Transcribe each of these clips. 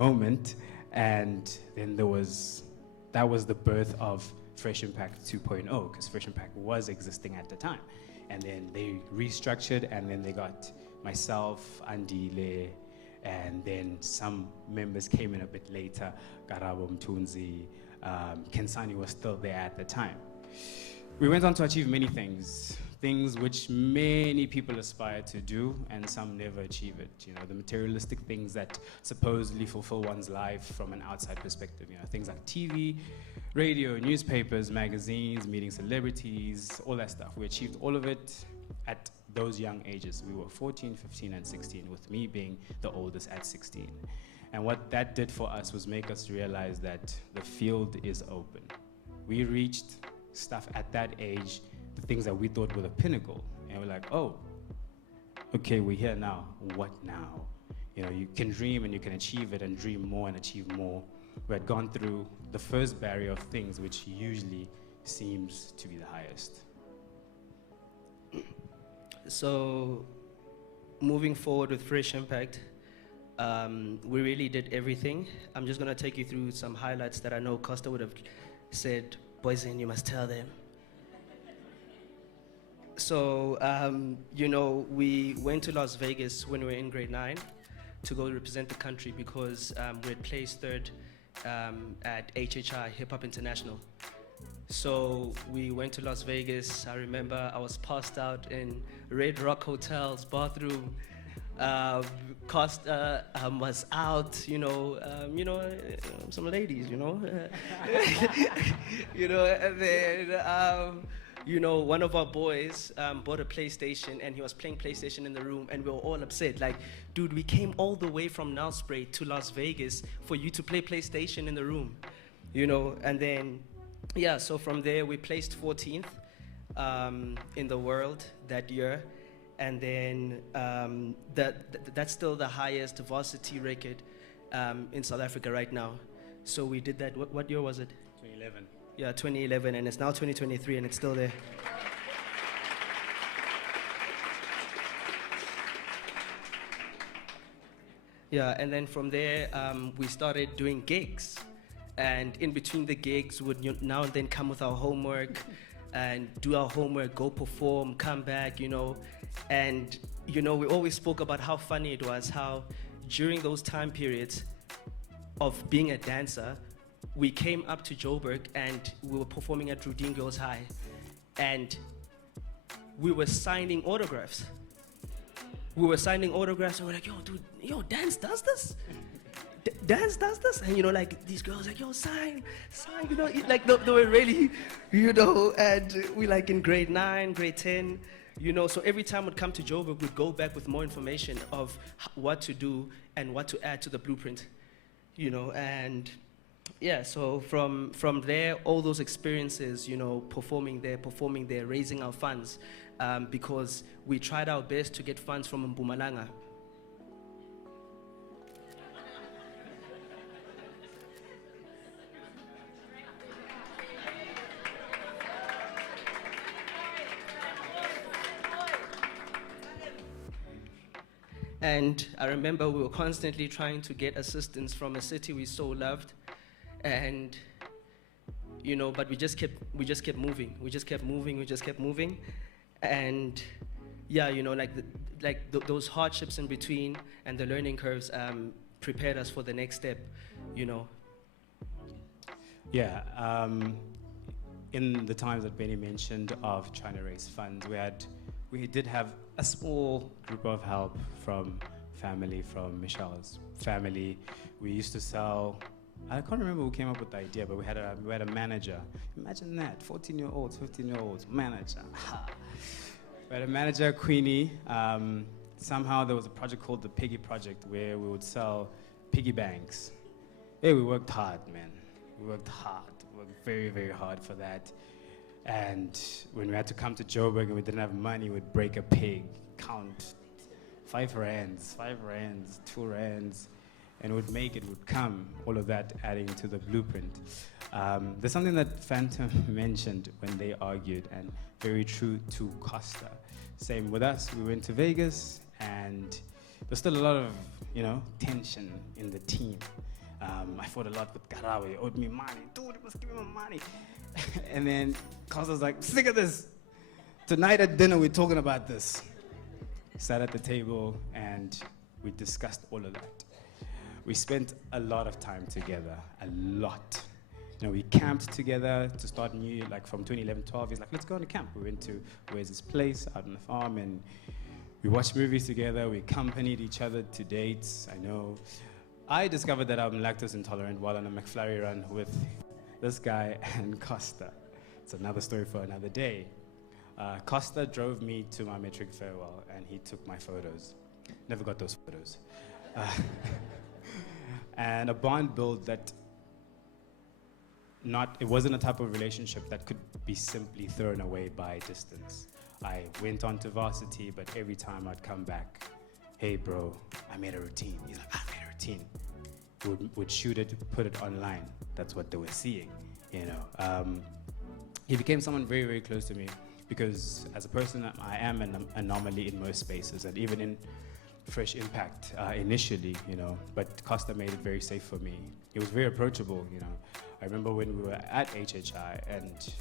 moment. And then that was the birth of Fresh Impact 2.0, because Fresh Impact was existing at the time. And then they restructured, and then they got myself, Andile, and then some members came in a bit later. Garabo Mtunzi, Kensani was still there at the time. We went on to achieve many things which many people aspire to do, and some never achieve it. You know, the materialistic things that supposedly fulfill one's life from an outside perspective. You know, things like TV, radio, newspapers, magazines, meeting celebrities, all that stuff. We achieved all of it at those young ages. We were 14, 15, and 16, with me being the oldest at 16. And what that did for us was make us realize that the field is open. We reached stuff at that age, the things that we thought were the pinnacle. And we're like, oh, okay, we're here now. What now? You know, you can dream and you can achieve it, and dream more and achieve more. We had gone through the first barrier of things, which usually seems to be the highest. So, moving forward with Fresh Impact, we really did everything. I'm just going to take you through some highlights that I know Costa would have said, boys, and you must tell them. So, you know, we went to Las Vegas when we were in grade 9 to go represent the country, because we had placed third at HHI, Hip Hop International. So we went to Las Vegas. I remember I was passed out in Red Rock Hotel's bathroom. Costa was out, some ladies, you know. And then, one of our boys bought a PlayStation, and he was playing PlayStation in the room, and we were all upset. Like, dude, we came all the way from Nelspruit to Las Vegas for you to play PlayStation in the room, and then, yeah, so from there we placed 14th in the world that year, and then that's still the highest varsity record in South Africa right now. So we did that. What year was it? 2011. Yeah, 2011, and it's now 2023, and it's still there. Yeah, and then from there, we started doing gigs. And in between the gigs, would now and then come with our homework and do our homework, go perform, come back, And, we always spoke about how funny it was, how during those time periods of being a dancer, we came up to Joburg and we were performing at Rudine Girls High. And we were signing autographs. And we're like, yo, dude, Dance does this? Dance does this? And, like, these girls like, yo, sign, like, they were really, and we, like, in grade 9, grade 10, so every time we'd come to Joburg, we'd go back with more information of what to do and what to add to the blueprint, and yeah, so from there, all those experiences, performing there, raising our funds, because we tried our best to get funds from Mpumalanga. And I remember we were constantly trying to get assistance from a city we so loved, and but we just kept moving, and yeah, those hardships in between and the learning curves prepared us for the next step, Yeah, in the times that Benny mentioned of trying to raise funds, we did have a small group of help from family, from Michelle's family. We used to sell, I can't remember who came up with the idea, but we had a manager. Imagine that, 14-year-olds, 15-year-olds, manager. We had a manager, Queenie. Somehow there was a project called the Piggy Project, where we would sell piggy banks. Hey, we worked hard, man. We worked very, very hard for that. And when we had to come to Joburg and we didn't have money, we'd break a pig, count 5 rands, 2 rands, and would come, all of that adding to the blueprint. There's something that Phantom mentioned when they argued, and very true to Costa. Same with us, we went to Vegas, and there's still a lot of, tension in the team. I fought a lot with Garawe. He owed me money. Dude, you must give me my money. And then Costa's like, sick of this. Tonight at dinner, we're talking about this. Sat at the table and we discussed all of that. We spent a lot of time together, a lot. You know, we camped together to start new, like from 2011-12. He's like, let's go on a camp. We went to, where's this place, out on the farm, and we watched movies together. We accompanied each other to dates. I know. I discovered that I'm lactose intolerant while on a McFlurry run with this guy and Costa. It's another story for another day. Costa drove me to my metric farewell, and he took my photos. Never got those photos. And a bond built that it wasn't a type of relationship that could be simply thrown away by distance. I went on to varsity, but every time I'd come back, hey bro, I made a routine. He's like, I made a routine. Would shoot it, put it online. That's what they were seeing, you know. He became someone very, very close to me because as a person, I am an anomaly in most spaces, and even in Fresh Impact initially, you know, but Costa made it very safe for me. He was very approachable, you know. I remember when we were at HHI and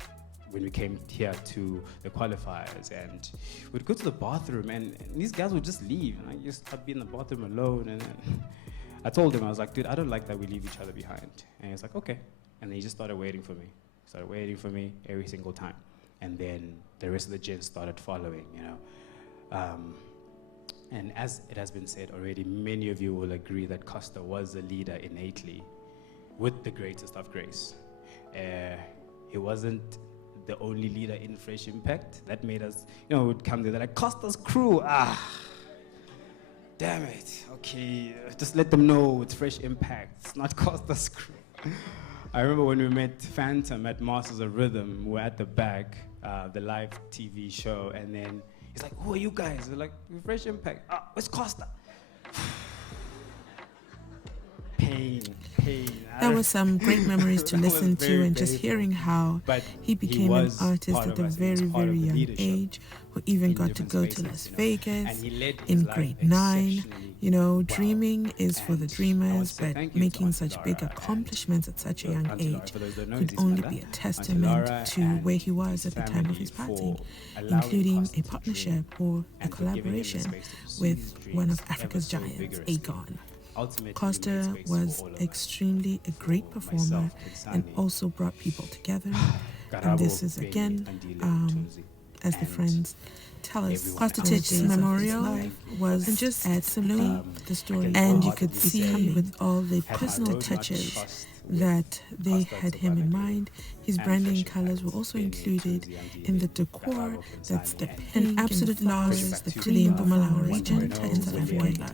when we came here to the qualifiers, and we'd go to the bathroom and these guys would just leave, and I'd be in the bathroom alone, and I told him, I was like, dude, I don't like that we leave each other behind. And he was like, okay. And then he just started waiting for me every single time. And then the rest of the gents started following, you know. And as it has been said already, many of you will agree that Costa was a leader innately with the greatest of grace. He wasn't the only leader in Fresh Impact. That made us, you know, would come there, they're like, Costa's crew, damn it, okay, just let them know it's Fresh Impact, it's not Costa's crew. I remember when we met Phantom at Masters of Rhythm, we were at the back, the live TV show, and then he's like, who are you guys? We're like, we're Fresh Impact. Where's Costa? Pain. There were some great memories to listen to, and just hearing how he became an artist at a very, very young age, who even got to go to Las Vegas in grade 9. You know, dreaming is for the dreamers, but making such big accomplishments at such a young age could only be a testament to where he was at the time of his passing, including a partnership or a collaboration with one of Africa's giants, Akon. Costa was extremely a great performer and also brought people together. And this is again, as the friends tell us, Costa Titch's memorial was just absolutely the story. And you could see with all the personal touches that they had him in mind. His branding colors were also included in the decor. That's the pink and absolute laws to the Mpumalanga region in South Africa.